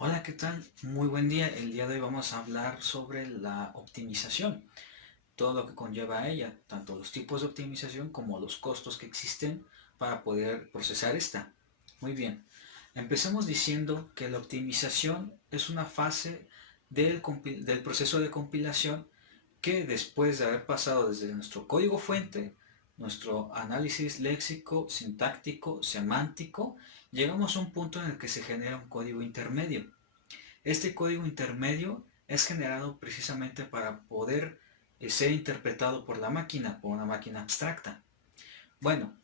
Hola, ¿qué tal? Muy buen día. El día de hoy vamos a hablar sobre la optimización, todo lo que conlleva a ella, tanto los tipos de optimización como los costos que existen para poder procesar esta. Muy bien, empecemos diciendo que la optimización es una fase del proceso de compilación que después de haber pasado desde nuestro código fuente, nuestro análisis léxico, sintáctico, semántico, llegamos a un punto en el que se genera un código intermedio. Este código intermedio es generado precisamente para poder ser interpretado por la máquina, por una máquina abstracta. Bueno,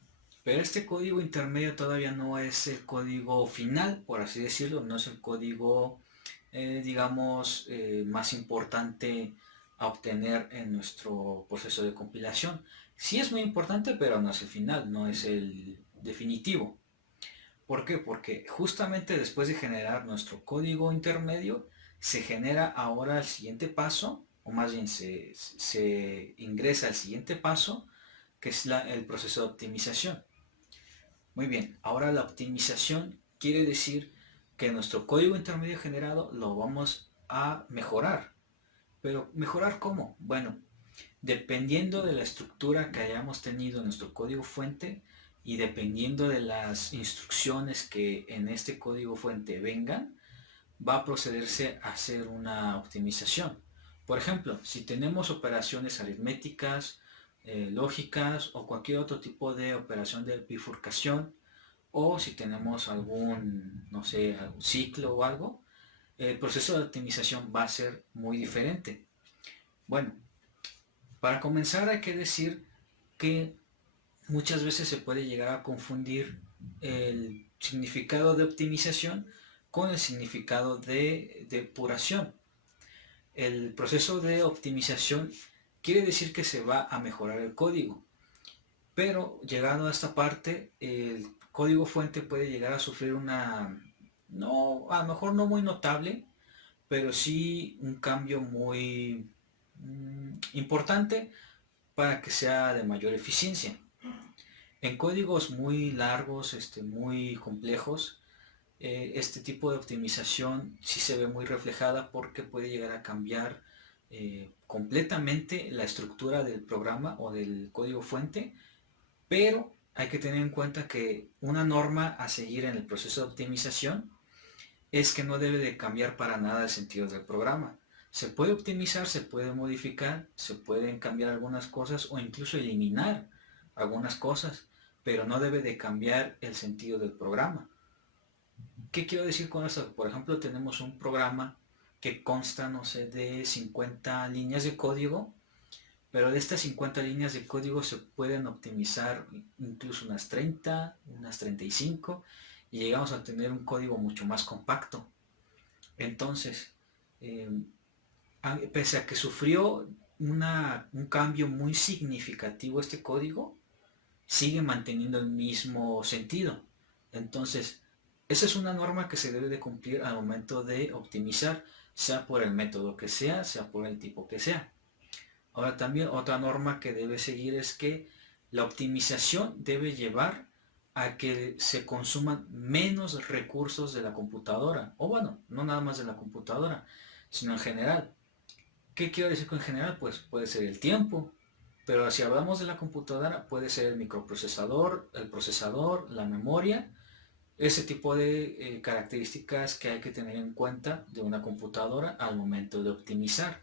pero este código intermedio todavía no es el código final, por así decirlo, no es el código, más importante a obtener en nuestro proceso de compilación. Sí es muy importante, pero no es el final, no es el definitivo. ¿Por qué? Porque justamente después de generar nuestro código intermedio, se genera ahora el siguiente paso, o más bien se ingresa el siguiente paso, que es el proceso de optimización. Muy bien, ahora la optimización quiere decir que nuestro código intermedio generado lo vamos a mejorar. Pero ¿mejorar cómo? Bueno, dependiendo de la estructura que hayamos tenido en nuestro código fuente y dependiendo de las instrucciones que en este código fuente vengan, va a procederse a hacer una optimización. Por ejemplo, si tenemos operaciones aritméticas, lógicas o cualquier otro tipo de operación de bifurcación, o si tenemos algún, no sé, algún ciclo o algo, el proceso de optimización va a ser muy diferente. Bueno, para comenzar hay que decir que muchas veces se puede llegar a confundir el significado de optimización con el significado de depuración. El proceso de optimización quiere decir que se va a mejorar el código, pero llegando a esta parte, el código fuente puede llegar a sufrir una, no, a lo mejor no muy notable, pero sí un cambio muy importante para que sea de mayor eficiencia. En códigos muy largos, muy complejos, este tipo de optimización sí se ve muy reflejada porque puede llegar a cambiar completamente la estructura del programa o del código fuente, pero hay que tener en cuenta que una norma a seguir en el proceso de optimización es que no debe de cambiar para nada el sentido del programa. Se puede optimizar, se puede modificar, se pueden cambiar algunas cosas o incluso eliminar algunas cosas, pero no debe de cambiar el sentido del programa. ¿Qué quiero decir con esto? Por ejemplo, tenemos un programa que consta, no sé, de 50 líneas de código, pero de estas 50 líneas de código se pueden optimizar incluso unas 30, unas 35 y llegamos a tener un código mucho más compacto. Entonces, eh, pese a que sufrió un cambio muy significativo este código, sigue manteniendo el mismo sentido. Entonces, esa es una norma que se debe de cumplir al momento de optimizar, sea por el método que sea por el tipo que sea. Ahora también otra norma que debe seguir es que la optimización debe llevar a que se consuman menos recursos de la computadora. O bueno, no nada más de la computadora, sino en general. ¿Qué quiero decir con en general? Pues puede ser el tiempo, pero si hablamos de la computadora puede ser el microprocesador, el procesador, la memoria, ese tipo de características que hay que tener en cuenta de una computadora al momento de optimizar.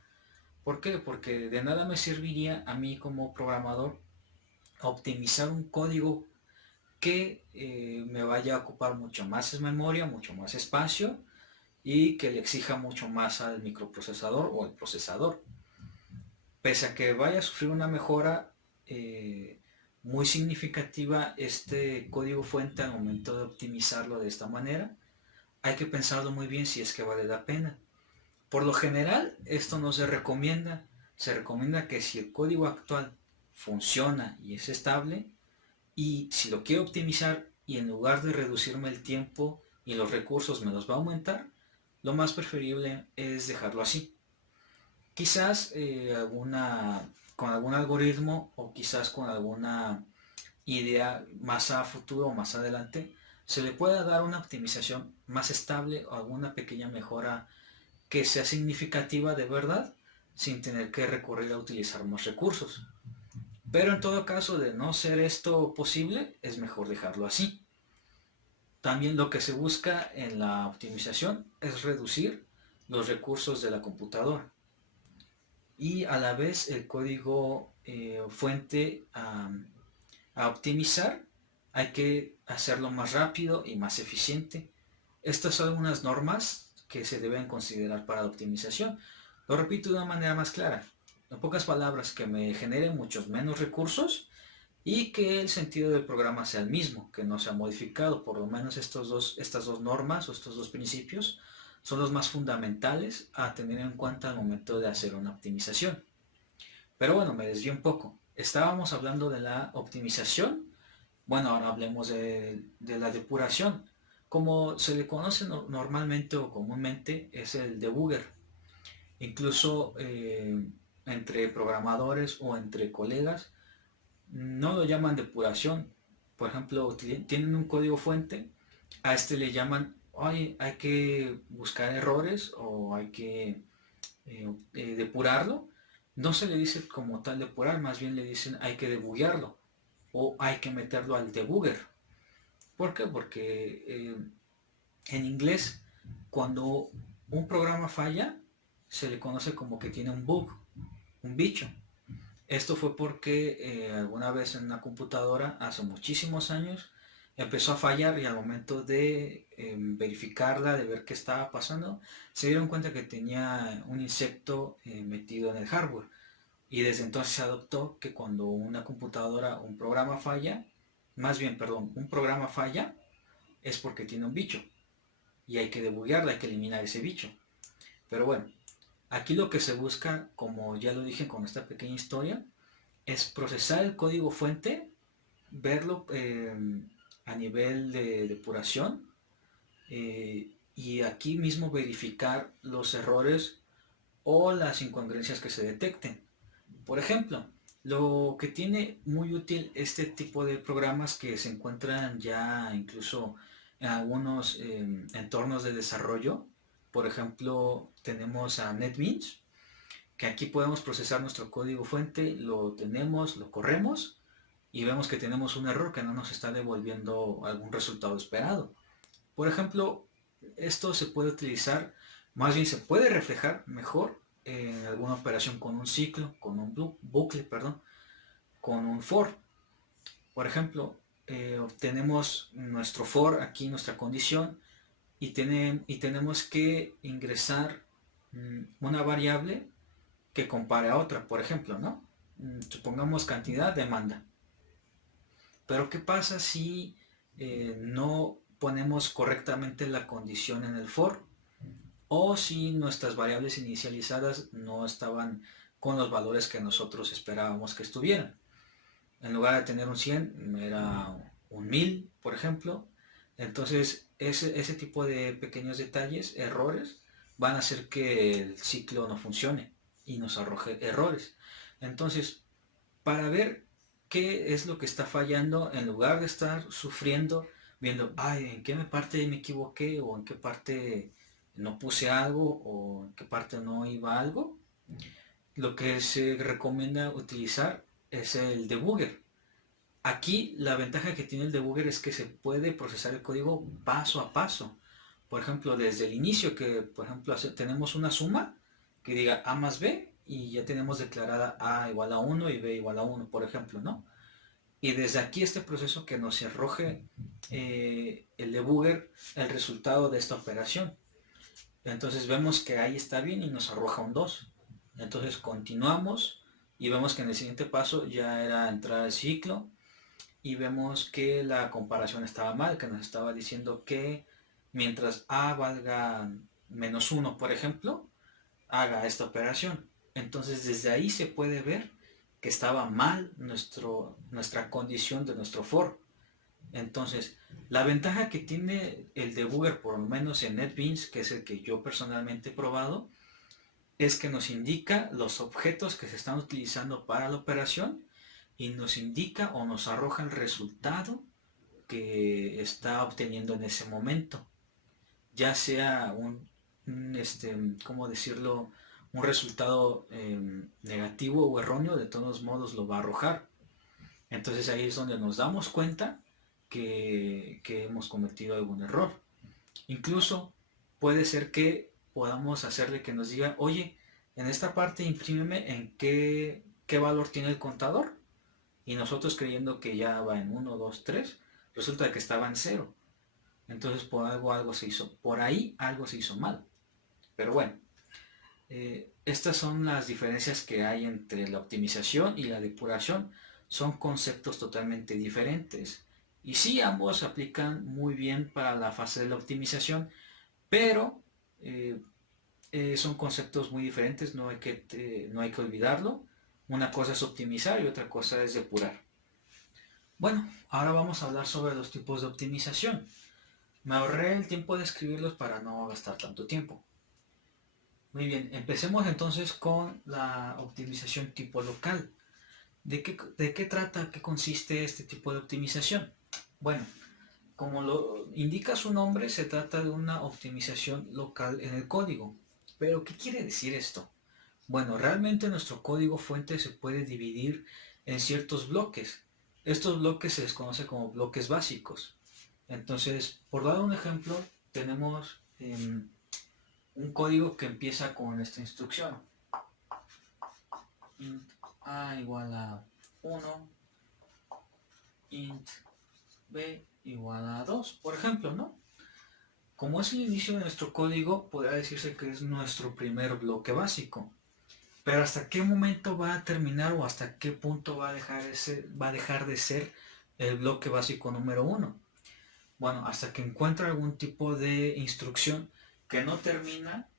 ¿Por qué? Porque de nada me serviría a mí como programador optimizar un código que me vaya a ocupar mucho más memoria, mucho más espacio y que le exija mucho más al microprocesador o al procesador. Pese a que vaya a sufrir una mejora muy significativa este código fuente al momento de optimizarlo de esta manera, hay que pensarlo muy bien si es que vale la pena. Por lo general, esto no se recomienda. Se recomienda que si el código actual funciona y es estable, y si lo quiero optimizar y en lugar de reducirme el tiempo y los recursos me los va a aumentar, lo más preferible es dejarlo así. Quizás con algún algoritmo o quizás con alguna idea más a futuro o más adelante se le pueda dar una optimización más estable o alguna pequeña mejora que sea significativa de verdad, sin tener que recurrir a utilizar más recursos. Pero en todo caso, de no ser esto posible, es mejor dejarlo así. También lo que se busca en la optimización es reducir los recursos de la computadora y a la vez el código fuente a optimizar hay que hacerlo más rápido y más eficiente. Estas son algunas normas que se deben considerar para la optimización. Lo repito de una manera más clara. En pocas palabras, que me genere muchos menos recursos y que el sentido del programa sea el mismo, que no sea modificado. Por lo menos estas dos normas o estos dos principios son los más fundamentales a tener en cuenta al momento de hacer una optimización. Pero bueno, me desvié un poco. Estábamos hablando de la optimización. Bueno, ahora hablemos de la depuración. Como se le conoce normalmente o comúnmente, es el debugger. Incluso entre programadores o entre colegas no lo llaman depuración. Por ejemplo, tienen un código fuente, a este le llaman, oye, hay que buscar errores o hay que depurarlo. No se le dice como tal depurar, más bien le dicen hay que debuguearlo o hay que meterlo al debugger. ¿Por qué? Porque en inglés, cuando un programa falla, se le conoce como que tiene un bug, un bicho. Esto fue porque alguna vez en una computadora, hace muchísimos años, empezó a fallar y al momento de verificarla, de ver qué estaba pasando, se dieron cuenta que tenía un insecto metido en el hardware. Y desde entonces se adoptó que cuando una computadora, un programa falla, más bien, perdón, un programa falla, es porque tiene un bicho. Y hay que debuguearla, hay que eliminar ese bicho. Pero bueno, aquí lo que se busca, como ya lo dije con esta pequeña historia, es procesar el código fuente, verlo a nivel de depuración y aquí mismo verificar los errores o las incongruencias que se detecten. Por ejemplo, lo que tiene muy útil este tipo de programas que se encuentran ya incluso en algunos entornos de desarrollo, por ejemplo, tenemos a NetBeans, que aquí podemos procesar nuestro código fuente, lo tenemos, lo corremos y vemos que tenemos un error que no nos está devolviendo algún resultado esperado. Por ejemplo, esto se puede utilizar, más bien se puede reflejar mejor en alguna operación con un ciclo, con un bucle, perdón, con un for. Por ejemplo, obtenemos nuestro for aquí, nuestra condición, y tenemos que ingresar una variable que compare a otra, por ejemplo, ¿no? Supongamos cantidad, demanda. Pero ¿qué pasa si no ponemos correctamente la condición en el for? O si nuestras variables inicializadas no estaban con los valores que nosotros esperábamos que estuvieran. En lugar de tener un 100, era un 1000, por ejemplo. Entonces, ese tipo de pequeños detalles, errores, van a hacer que el ciclo no funcione y nos arroje errores. Entonces, para ver qué es lo que está fallando, en lugar de estar sufriendo, viendo, ay, en qué parte me equivoqué o en qué parte no puse algo o en qué parte no iba algo, lo que se recomienda utilizar es el debugger. Aquí la ventaja que tiene el debugger es que se puede procesar el código paso a paso. Por ejemplo, desde el inicio que, por ejemplo, tenemos una suma que diga A más B y ya tenemos declarada A igual a 1 y B igual a 1, por ejemplo, ¿no? Y desde aquí este proceso que nos arroje el debugger el resultado de esta operación. Entonces vemos que ahí está bien y nos arroja un 2. Entonces continuamos y vemos que en el siguiente paso ya era entrar al ciclo y vemos que la comparación estaba mal, que nos estaba diciendo que mientras A valga menos 1, por ejemplo, haga esta operación. Entonces desde ahí se puede ver que estaba mal nuestra condición de nuestro for. Entonces, la ventaja que tiene el debugger, por lo menos en NetBeans, que es el que yo personalmente he probado, es que nos indica los objetos que se están utilizando para la operación y nos indica o nos arroja el resultado que está obteniendo en ese momento, ya sea ¿cómo decirlo? Un resultado negativo o erróneo, de todos modos lo va a arrojar. Entonces ahí es donde nos damos cuenta que hemos cometido algún error. Incluso puede ser que podamos hacerle que nos diga, oye, en esta parte imprímeme en qué valor tiene el contador. Y nosotros creyendo que ya va en 1, 2, 3, resulta que estaba en 0. Entonces algo se hizo, por ahí algo se hizo mal. Pero bueno, estas son las diferencias que hay entre la optimización y la depuración. Son conceptos totalmente diferentes. Y sí, ambos aplican muy bien para la fase de la optimización, pero son conceptos muy diferentes, no hay que olvidarlo. Una cosa es optimizar y otra cosa es depurar. Bueno, ahora vamos a hablar sobre los tipos de optimización. Me ahorré el tiempo de escribirlos para no gastar tanto tiempo. Muy bien, empecemos entonces con la optimización tipo local. ¿De qué trata, qué consiste este tipo de optimización? Bueno, como lo indica su nombre, se trata de una optimización local en el código. ¿Pero qué quiere decir esto? Bueno, realmente nuestro código fuente se puede dividir en ciertos bloques. Estos bloques se les conoce como bloques básicos. Entonces, por dar un ejemplo, tenemos un código que empieza con esta instrucción. Int a igual a 1, int b igual a 2, por ejemplo, ¿no? Como es el inicio de nuestro código, podría decirse que es nuestro primer bloque básico. Pero ¿hasta qué momento va a terminar o hasta qué punto va a dejar de ser el bloque básico número 1? Bueno, hasta que encuentra algún tipo de instrucción que no termina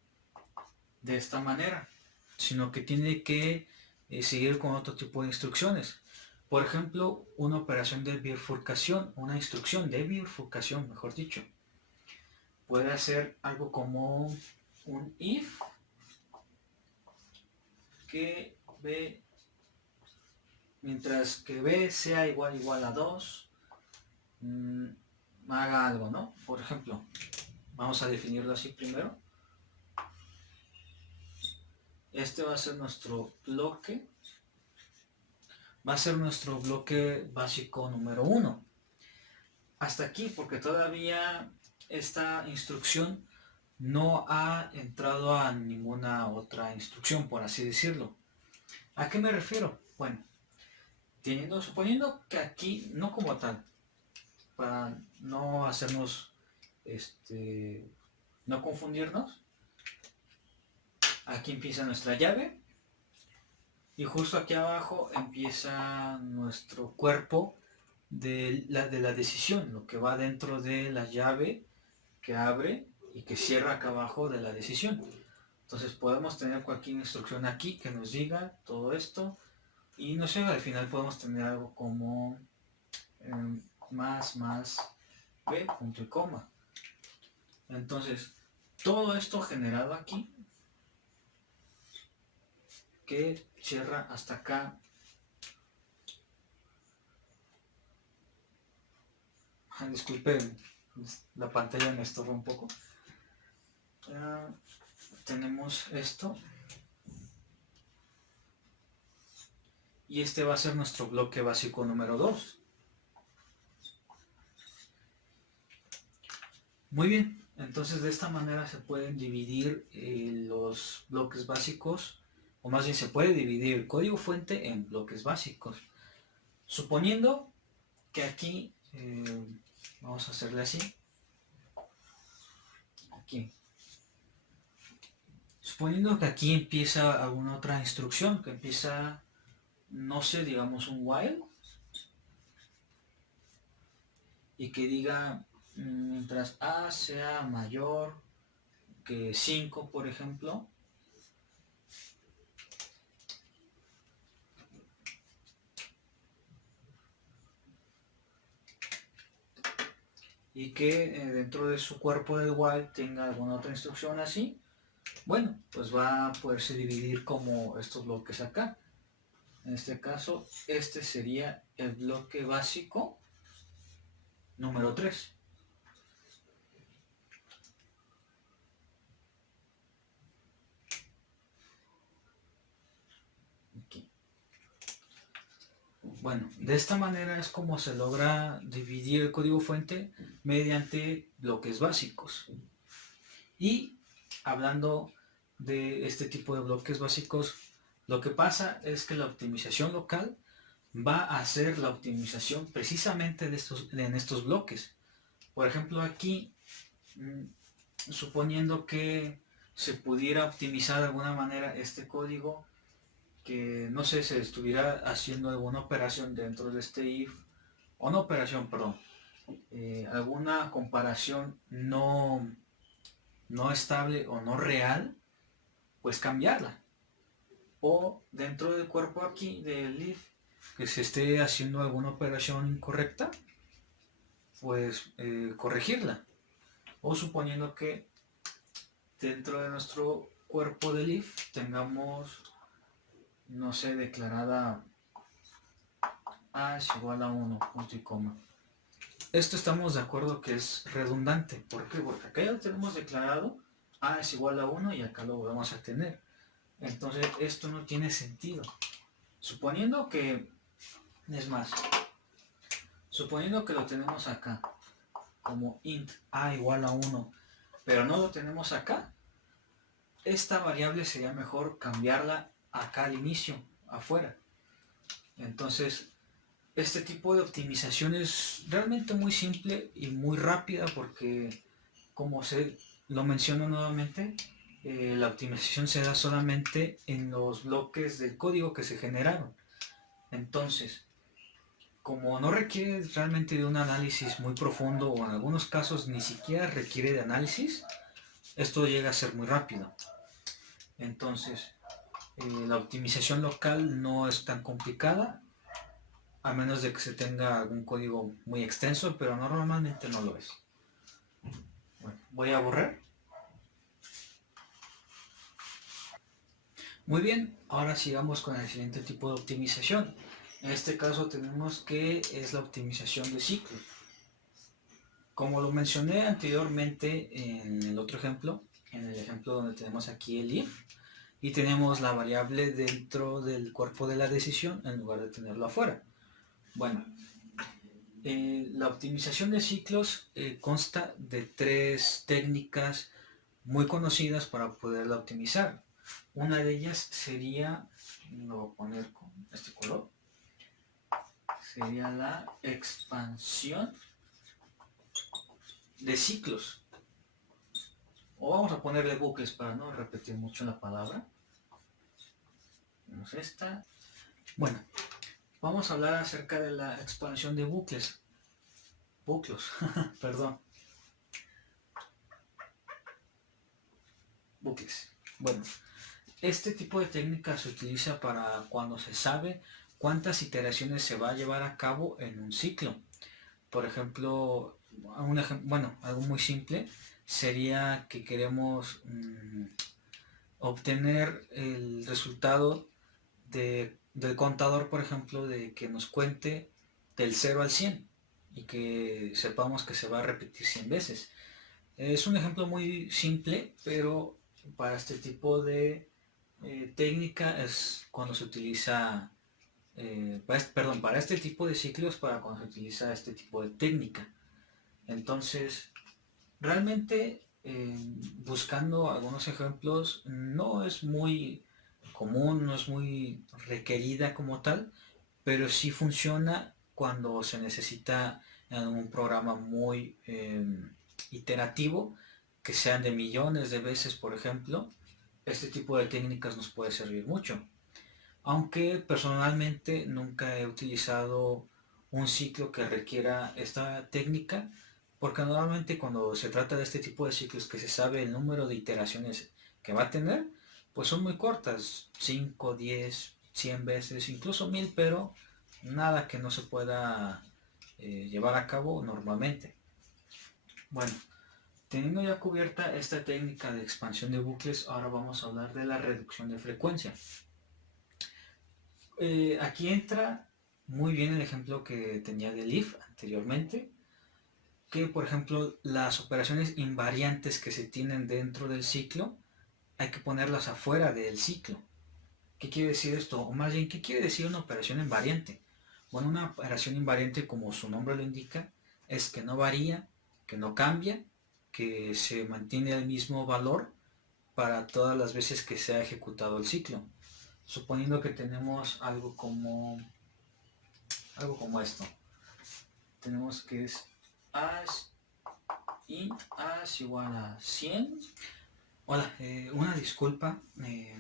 de esta manera, sino que tiene que seguir con otro tipo de instrucciones. Por ejemplo, una operación de bifurcación, una instrucción de bifurcación, mejor dicho. Puede hacer algo como un if que b, mientras que b sea igual a 2, haga algo, ¿no? Por ejemplo, vamos a definirlo así primero. Este va a ser nuestro bloque. Va a ser nuestro bloque básico número 1. Hasta aquí, porque todavía esta instrucción no ha entrado a ninguna otra instrucción, por así decirlo. ¿A qué me refiero? Bueno, suponiendo que aquí, no como tal, para no hacernos, no confundirnos, aquí empieza nuestra llave y justo aquí abajo empieza nuestro cuerpo de la decisión, lo que va dentro de la llave que abre y que cierra acá abajo de la decisión. Entonces podemos tener cualquier instrucción aquí que nos diga todo esto y no sé, al final podemos tener algo como más b, punto y coma. Entonces todo esto generado aquí que cierra hasta acá. Disculpen, la pantalla me estorba un poco. Tenemos esto. Y este va a ser nuestro bloque básico número 2. Muy bien, entonces de esta manera se pueden dividir los bloques básicos, o más bien se puede dividir el código fuente en bloques básicos. Suponiendo que aquí, vamos a hacerle así, aquí. Suponiendo que aquí empieza alguna otra instrucción, que empieza, no sé, digamos un while, y que diga, mientras a sea mayor que 5, por ejemplo, y que dentro de su cuerpo del while tenga alguna otra instrucción así, bueno, pues va a poderse dividir como estos bloques acá. En este caso, este sería el bloque básico número 3. Aquí. Bueno, de esta manera es como se logra dividir el código fuente mediante bloques básicos. Y hablando de este tipo de bloques básicos, lo que pasa es que la optimización local va a hacer la optimización precisamente en estos bloques. Por ejemplo, aquí, suponiendo que se pudiera optimizar de alguna manera este código, que no sé, se estuviera haciendo alguna operación dentro de este if, o no operación, perdón, alguna comparación no estable o no real, pues cambiarla. O dentro del cuerpo aquí del if, que se esté haciendo alguna operación incorrecta, pues corregirla. O suponiendo que dentro de nuestro cuerpo del if tengamos, no sé, declarada a es igual a 1, punto y coma. Esto estamos de acuerdo que es redundante. ¿Por qué? Porque acá ya lo tenemos declarado, a es igual a 1 y acá lo volvemos a tener. Entonces esto no tiene sentido. Suponiendo que, es más, suponiendo que lo tenemos acá como int a igual a 1, pero no lo tenemos acá, esta variable sería mejor cambiarla acá al inicio, afuera. Entonces, este tipo de optimización es realmente muy simple y muy rápida porque, como lo menciono nuevamente, la optimización se da solamente en los bloques del código que se generaron. Entonces, como no requiere realmente de un análisis muy profundo o en algunos casos ni siquiera requiere de análisis, esto llega a ser muy rápido. Entonces, la optimización local no es tan complicada, a menos de que se tenga algún código muy extenso, pero normalmente no lo es. Bueno, voy a borrar. Muy bien, ahora sigamos con el siguiente tipo de optimización. En este caso tenemos que es la optimización de ciclo. Como lo mencioné anteriormente en el otro ejemplo, en el ejemplo donde tenemos aquí el if, y tenemos la variable dentro del cuerpo de la decisión en lugar de tenerlo afuera. Bueno, la optimización de ciclos consta de 3 técnicas muy conocidas para poderla optimizar. Una de ellas sería, lo voy a poner con este color, sería la expansión de ciclos. O vamos a ponerle bucles para no repetir mucho la palabra. Tenemos esta. Bueno, vamos a hablar acerca de la expansión de bucles. Buclos, perdón. Bucles. Bueno, este tipo de técnica se utiliza para cuando se sabe cuántas iteraciones se va a llevar a cabo en un ciclo. Por ejemplo, algo muy simple sería que queremos obtener el resultado del contador, por ejemplo, de que nos cuente del 0 al 100 y que sepamos que se va a repetir 100 veces. Es un ejemplo muy simple, pero para este tipo de técnica es cuando se utiliza, para este tipo de ciclos, para cuando se utiliza este tipo de técnica. Entonces, realmente buscando algunos ejemplos, no es muy común, no es muy requerida como tal, pero sí funciona cuando se necesita en un programa muy iterativo, que sean de millones de veces, por ejemplo. Este tipo de técnicas nos puede servir mucho. Aunque personalmente nunca he utilizado un ciclo que requiera esta técnica, porque normalmente cuando se trata de este tipo de ciclos que se sabe el número de iteraciones que va a tener, pues son muy cortas, 5, 10, 100 veces, incluso 1000, pero nada que no se pueda llevar a cabo normalmente. Bueno, teniendo ya cubierta esta técnica de expansión de bucles, ahora vamos a hablar de la reducción de frecuencia. Aquí entra muy bien el ejemplo que tenía del if anteriormente. que, por ejemplo, las operaciones invariantes que se tienen dentro del ciclo hay que ponerlas afuera del ciclo. ¿Qué quiere decir esto? O más bien, ¿qué quiere decir una operación invariante? Bueno, una operación invariante, como su nombre lo indica, es que no varía, que no cambia, que se mantiene el mismo valor para todas las veces que se ha ejecutado el ciclo. Suponiendo que tenemos algo como esto. Tenemos que es as int as igual a 100. Hola, una disculpa,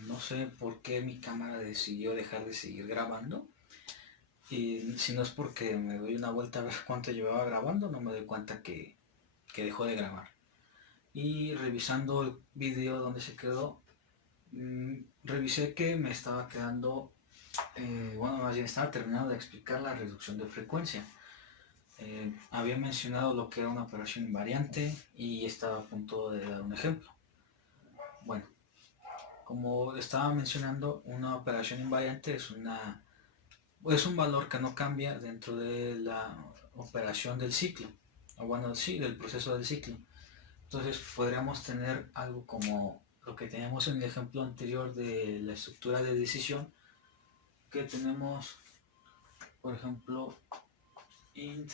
no sé por qué mi cámara decidió dejar de seguir grabando. Y si no es porque me doy una vuelta a ver cuánto llevaba grabando, no me doy cuenta que dejó de grabar. Y revisando el video donde se quedó, revisé que me estaba quedando, bueno, más bien estaba terminando de explicar la reducción de frecuencia. Había mencionado lo que era una operación invariante y estaba a punto de dar un ejemplo. Bueno, como estaba mencionando, una operación invariante es un valor que no cambia dentro de la operación del ciclo, o bueno, sí, del proceso del ciclo. Entonces podríamos tener algo como lo que teníamos en el ejemplo anterior de la estructura de decisión, que tenemos, por ejemplo, int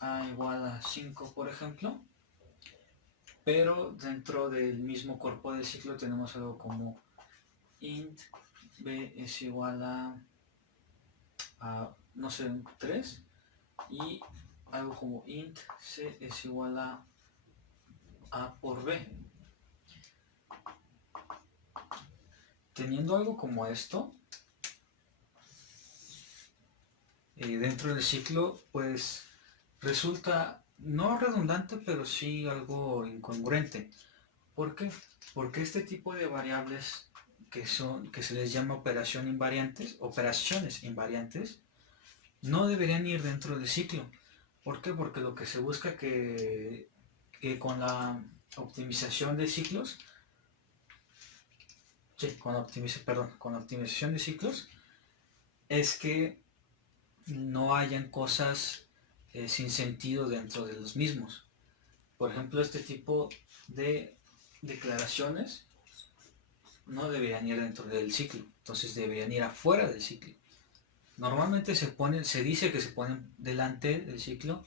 a igual a 5, por ejemplo, pero dentro del mismo cuerpo del ciclo tenemos algo como int b es igual a no sé, 3, y algo como int c es igual a por b. Teniendo algo como esto dentro del ciclo, pues resulta no redundante, pero sí algo incongruente. ¿Por qué? Porque este tipo de variables que se les llama operaciones invariantes, no deberían ir dentro del ciclo. ¿Por qué? Porque lo que se busca que con la optimización de ciclos, con la optimización de ciclos, es que no hayan cosas sin sentido dentro de los mismos. Por ejemplo, este tipo de declaraciones no deberían ir dentro del ciclo, entonces deberían ir afuera del ciclo. Normalmente se dice que se ponen delante del ciclo,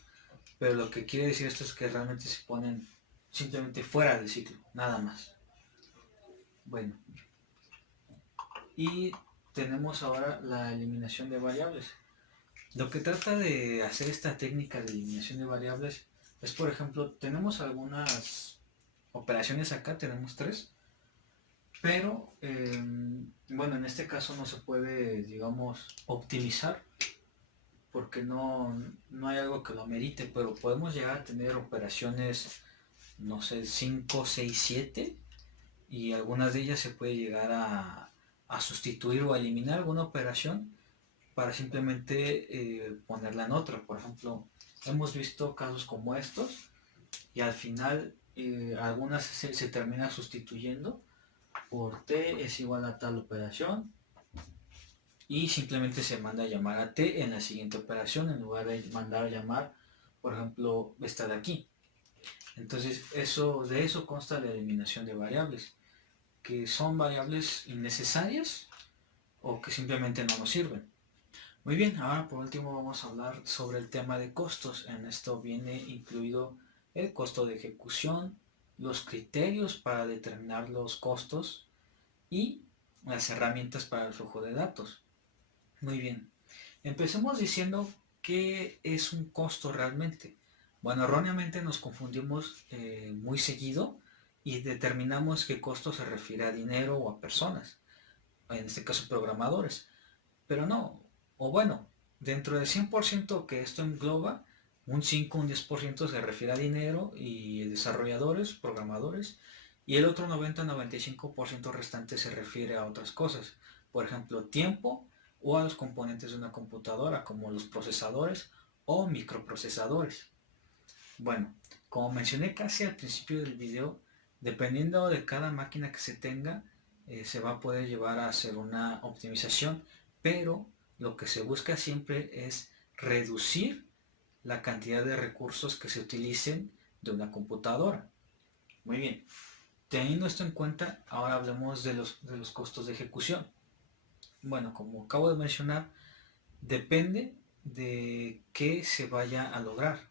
pero lo que quiere decir esto es que realmente se ponen simplemente fuera del ciclo, nada más. Bueno, y tenemos ahora la eliminación de variables. Lo que trata de hacer esta técnica de eliminación de variables es, por ejemplo, tenemos algunas operaciones acá, tenemos 3, pero bueno, en este caso no se puede, digamos, optimizar porque no hay algo que lo amerite, pero podemos llegar a tener operaciones, no sé, 5, 6, 7, y algunas de ellas se puede llegar a sustituir o a eliminar alguna operación para simplemente ponerla en otra. Por ejemplo, hemos visto casos como estos y al final algunas se termina sustituyendo por t es igual a tal operación y simplemente se manda a llamar a t en la siguiente operación en lugar de mandar a llamar, por ejemplo, esta de aquí. Entonces de eso consta la eliminación de variables, que son variables innecesarias o que simplemente no nos sirven. Muy bien, ahora por último vamos a hablar sobre el tema de costos. En esto viene incluido el costo de ejecución, los criterios para determinar los costos y las herramientas para el flujo de datos. Muy bien, empecemos diciendo qué es un costo realmente. Bueno, erróneamente nos confundimos muy seguido y determinamos que costo se refiere a dinero o a personas, en este caso programadores, pero no, o bueno, dentro del 100% que esto engloba, un 5, un 10% se refiere a dinero y desarrolladores, programadores, y el otro 90-95% restante se refiere a otras cosas, por ejemplo, tiempo o a los componentes de una computadora, como los procesadores o microprocesadores. Bueno, como mencioné casi al principio del video, dependiendo de cada máquina que se tenga, se va a poder llevar a hacer una optimización, pero lo que se busca siempre es reducir la cantidad de recursos que se utilicen de una computadora. Muy bien, teniendo esto en cuenta, ahora hablemos de los costos de ejecución. Bueno, como acabo de mencionar, depende de qué se vaya a lograr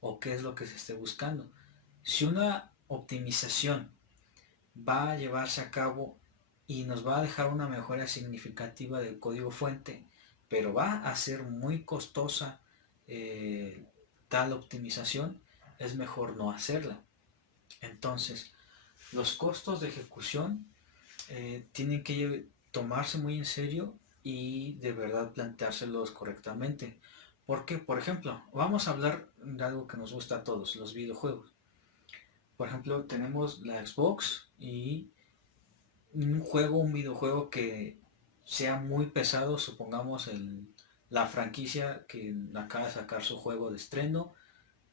o qué es lo que se esté buscando. Si una optimización va a llevarse a cabo y nos va a dejar una mejora significativa del código fuente, pero va a ser muy costosa tal optimización, es mejor no hacerla. Entonces, los costos de ejecución tienen que tomarse muy en serio y de verdad planteárselos correctamente. Porque, por ejemplo, vamos a hablar de algo que nos gusta a todos, los videojuegos. Por ejemplo, tenemos la Xbox y un videojuego que sea muy pesado, supongamos la franquicia que acaba de sacar su juego de estreno,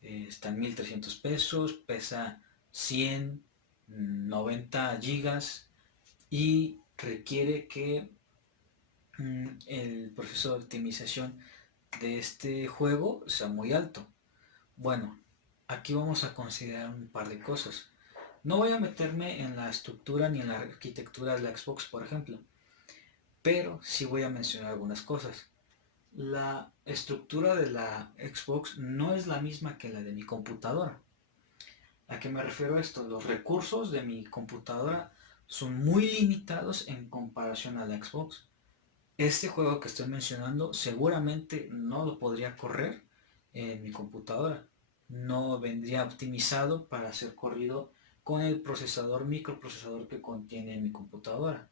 está en 1300 pesos, pesa 190 gigas y requiere que el proceso de optimización de este juego sea muy alto. Bueno, aquí vamos a considerar un par de cosas. No voy a meterme en la estructura ni en la arquitectura de la Xbox, por ejemplo, pero sí voy a mencionar algunas cosas. La estructura de la Xbox no es la misma que la de mi computadora. ¿A qué me refiero a esto? Los recursos de mi computadora son muy limitados en comparación a la Xbox. Este juego que estoy mencionando seguramente no lo podría correr en mi computadora. No vendría optimizado para ser corrido con el microprocesador que contiene mi computadora.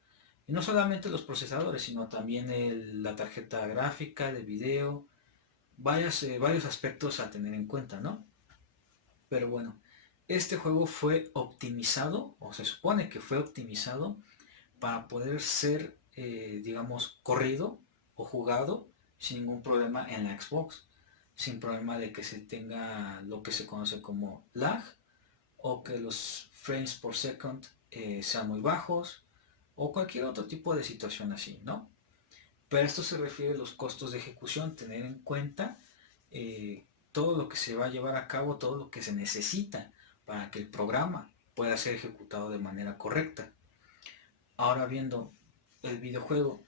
Y no solamente los procesadores, sino también la tarjeta gráfica, de video, varios aspectos a tener en cuenta, ¿no? Pero bueno, este juego fue optimizado, o se supone que fue optimizado, para poder ser, digamos, corrido o jugado sin ningún problema en la Xbox, sin problema de que se tenga lo que se conoce como lag o que los frames por second sean muy bajos o cualquier otro tipo de situación así, ¿no? Pero esto se refiere a los costos de ejecución, tener en cuenta todo lo que se va a llevar a cabo, todo lo que se necesita para que el programa pueda ser ejecutado de manera correcta. Ahora viendo el videojuego,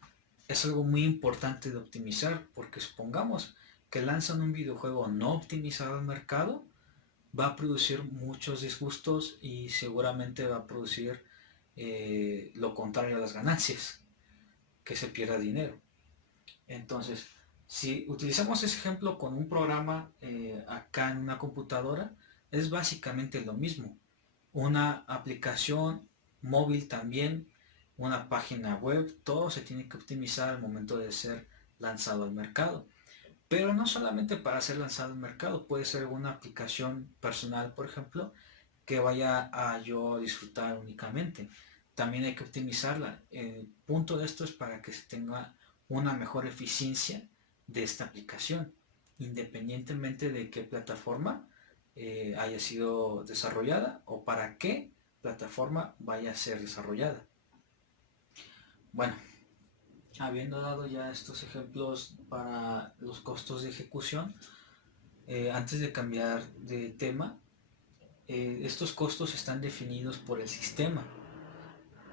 es algo muy importante de optimizar, porque supongamos que lanzan un videojuego no optimizado al mercado, va a producir muchos disgustos y seguramente va a producir lo contrario a las ganancias, que se pierda dinero. Entonces, si utilizamos ese ejemplo con un programa acá en una computadora, es básicamente lo mismo. Una aplicación móvil también, una página web, todo se tiene que optimizar al momento de ser lanzado al mercado. Pero no solamente para ser lanzado al mercado, puede ser una aplicación personal, por ejemplo, que vaya a yo disfrutar únicamente. También hay que optimizarla. El punto de esto es para que se tenga una mejor eficiencia de esta aplicación, independientemente de qué plataforma haya sido desarrollada o para qué plataforma vaya a ser desarrollada. Bueno, habiendo dado ya estos ejemplos para los costos de ejecución, antes de cambiar de tema, estos costos están definidos por el sistema.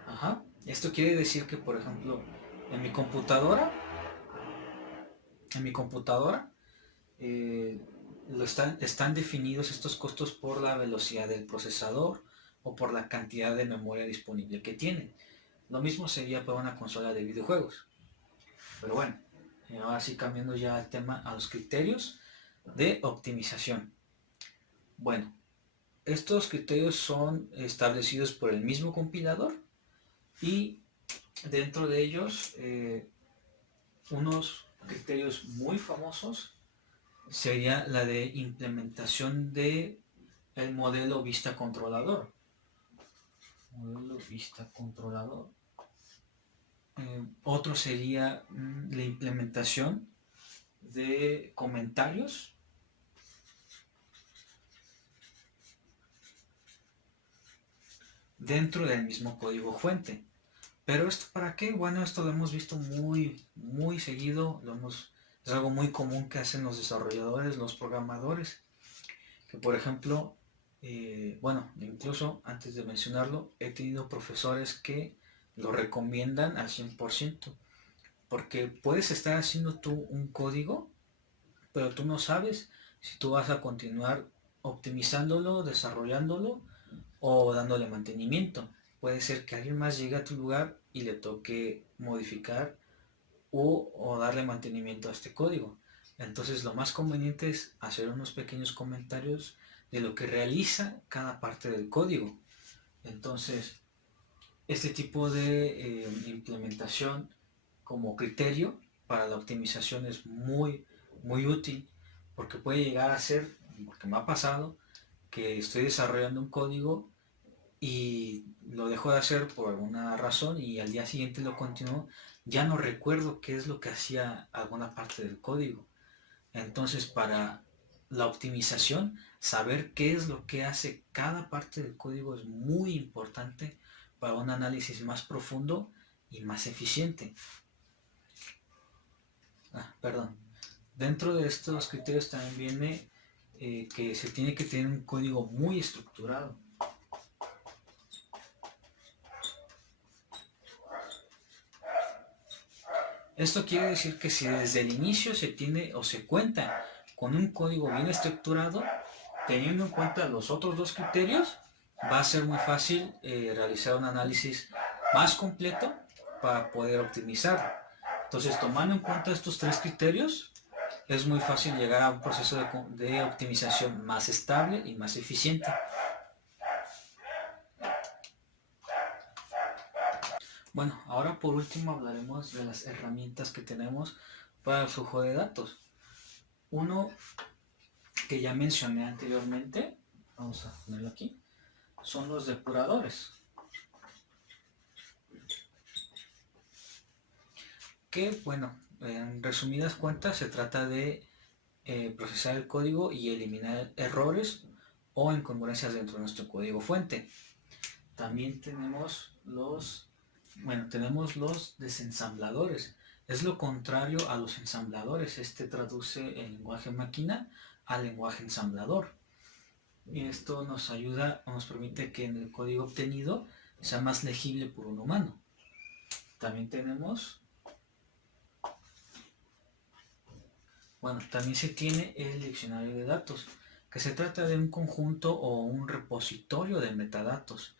Ajá. Esto quiere decir que, por ejemplo, en mi computadora, en mi computadora eh, están definidos estos costos por la velocidad del procesador o por la cantidad de memoria disponible que tiene. Lo mismo sería para una consola de videojuegos. Pero bueno, ahora sí cambiando ya el tema a los criterios de optimización. Bueno, estos criterios son establecidos por el mismo compilador y dentro de ellos unos criterios muy famosos sería la de implementación de el modelo vista controlador. Modelo vista controlador. Otro sería la implementación de comentarios dentro del mismo código fuente. ¿Pero esto para qué? Bueno, esto lo hemos visto muy seguido, es Es algo muy común que hacen los desarrolladores, los programadores, que por ejemplo, bueno, incluso antes de mencionarlo, he tenido profesores que lo recomiendan al 100%, porque puedes estar haciendo tú un código, pero tú no sabes si tú vas a continuar optimizándolo, desarrollándolo o dándole mantenimiento. Puede ser que alguien más llegue a tu lugar y le toque modificar o darle mantenimiento a este código. Entonces lo más conveniente es hacer unos pequeños comentarios de lo que realiza cada parte del código. Entonces, este tipo de implementación como criterio para la optimización es muy útil, porque puede llegar a ser, porque me ha pasado, que estoy desarrollando un código y lo dejo de hacer por alguna razón y al día siguiente lo continúo, ya no recuerdo qué es lo que hacía alguna parte del código. Entonces, para la optimización, saber qué es lo que hace cada parte del código es muy importante para un análisis más profundo y más eficiente. Perdón. Dentro de estos criterios también viene que se tiene que tener un código muy estructurado. Esto quiere decir que si desde el inicio se tiene o se cuenta con un código bien estructurado, teniendo en cuenta los otros dos criterios, va a ser muy fácil realizar un análisis más completo para poder optimizar. Entonces, tomando en cuenta estos tres criterios, es muy fácil llegar a un proceso de optimización más estable y más eficiente. Bueno, ahora por último hablaremos de las herramientas que tenemos para el flujo de datos. Uno que ya mencioné anteriormente, vamos a ponerlo aquí, son los depuradores. Que, bueno, en resumidas cuentas se trata de procesar el código y eliminar errores o incongruencias dentro de nuestro código fuente. También tenemos tenemos los desensambladores. Es lo contrario a los ensambladores. Este traduce el lenguaje máquina al lenguaje ensamblador. Y esto nos ayuda o nos permite que en el código obtenido sea más legible por un humano. También también se tiene el diccionario de datos, que se trata de un conjunto o un repositorio de metadatos.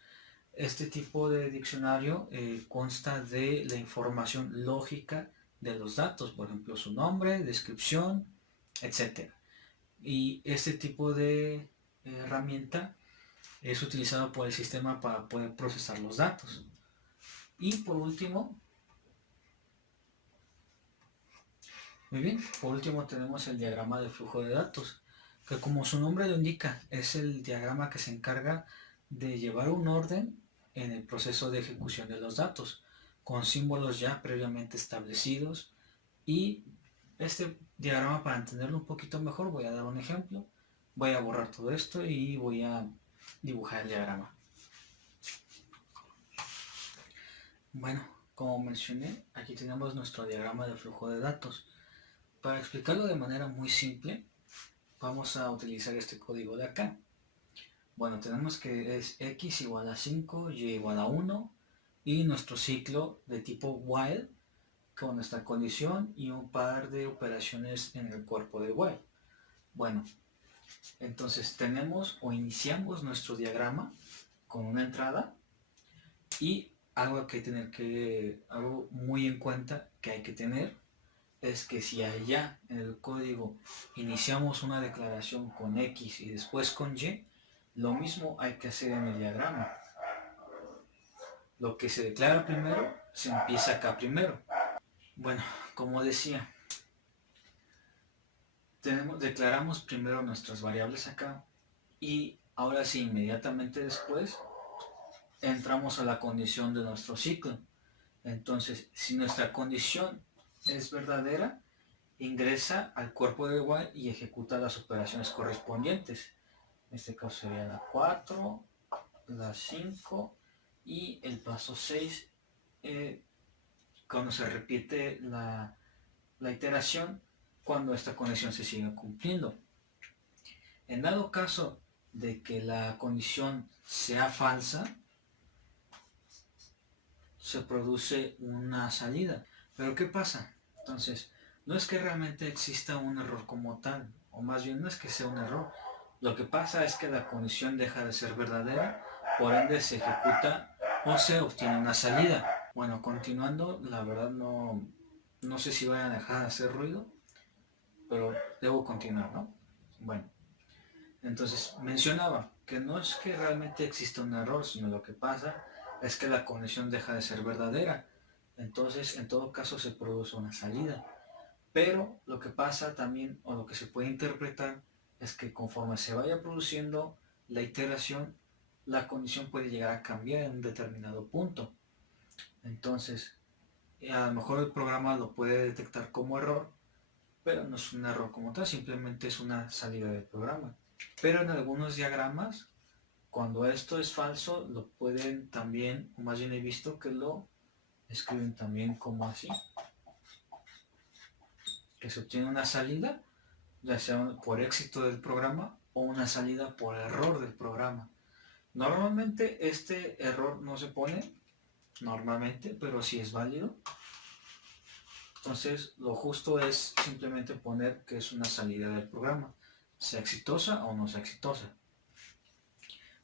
Este tipo de diccionario consta de la información lógica de los datos, por ejemplo, su nombre, descripción, etc. Y este tipo de herramienta es utilizado por el sistema para poder procesar los datos. Y por último, tenemos el diagrama de flujo de datos, que como su nombre lo indica, es el diagrama que se encarga de llevar un orden en el proceso de ejecución de los datos, con símbolos ya previamente establecidos. Y este diagrama, para entenderlo un poquito mejor, voy a dar un ejemplo. Voy a borrar todo esto y voy a dibujar el diagrama. Bueno, como mencioné, aquí tenemos nuestro diagrama de flujo de datos. Para explicarlo de manera muy simple, vamos a utilizar este código de acá. Bueno, tenemos que es x igual a 5, y igual a 1 y nuestro ciclo de tipo while con nuestra condición y un par de operaciones en el cuerpo de while. Bueno, entonces tenemos o iniciamos nuestro diagrama con una entrada y algo muy en cuenta que hay que tener es que si allá en el código iniciamos una declaración con X y después con Y, lo mismo hay que hacer en el diagrama. Lo que se declara primero, se empieza acá primero. Bueno, como decía, declaramos primero nuestras variables acá y ahora sí, inmediatamente después, entramos a la condición de nuestro ciclo. Entonces, si nuestra condición es verdadera, ingresa al cuerpo de while y ejecuta las operaciones correspondientes. En este caso sería la 4, la 5 y el paso 6. Cuando se repite la iteración, cuando esta condición se siga cumpliendo. En dado caso de que la condición sea falsa, se produce una salida. Pero ¿qué pasa? Entonces, no es que realmente exista un error como tal, o más bien no es que sea un error. Lo que pasa es que la condición deja de ser verdadera, por ende se ejecuta o se obtiene una salida. Bueno, continuando, la verdad no sé si vayan a dejar de hacer ruido, pero debo continuar, ¿no? Bueno, entonces mencionaba que no es que realmente exista un error, sino lo que pasa es que la conexión deja de ser verdadera. Entonces, en todo caso, se produce una salida. Pero lo que pasa también, o lo que se puede interpretar, es que conforme se vaya produciendo la iteración, la condición puede llegar a cambiar en un determinado punto. Entonces, a lo mejor el programa lo puede detectar como error, pero no es un error como tal, simplemente es una salida del programa. Pero en algunos diagramas, cuando esto es falso, lo pueden también, o más bien he visto que lo escriben también como así, que se obtiene una salida, ya sea por éxito del programa o una salida por error del programa. Normalmente este error no se pone, normalmente, pero sí es válido. Entonces lo justo es simplemente poner que es una salida del programa, sea exitosa o no sea exitosa.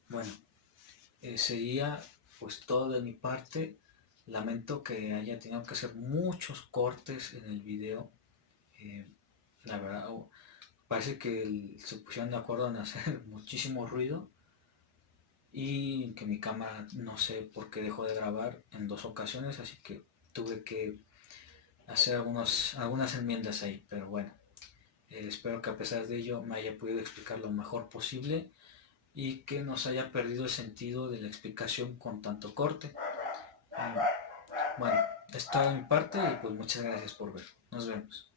Bueno, sería pues todo de mi parte. Lamento que haya tenido que hacer muchos cortes en el video. La verdad, parece que se pusieron de acuerdo en hacer muchísimo ruido y que mi cámara no sé por qué dejó de grabar en 2 ocasiones, así que tuve que hacer algunas enmiendas ahí, pero bueno, espero que a pesar de ello me haya podido explicar lo mejor posible y que no se haya perdido el sentido de la explicación con tanto corte. Bueno, es todo de mi parte y pues muchas gracias por ver. Nos vemos.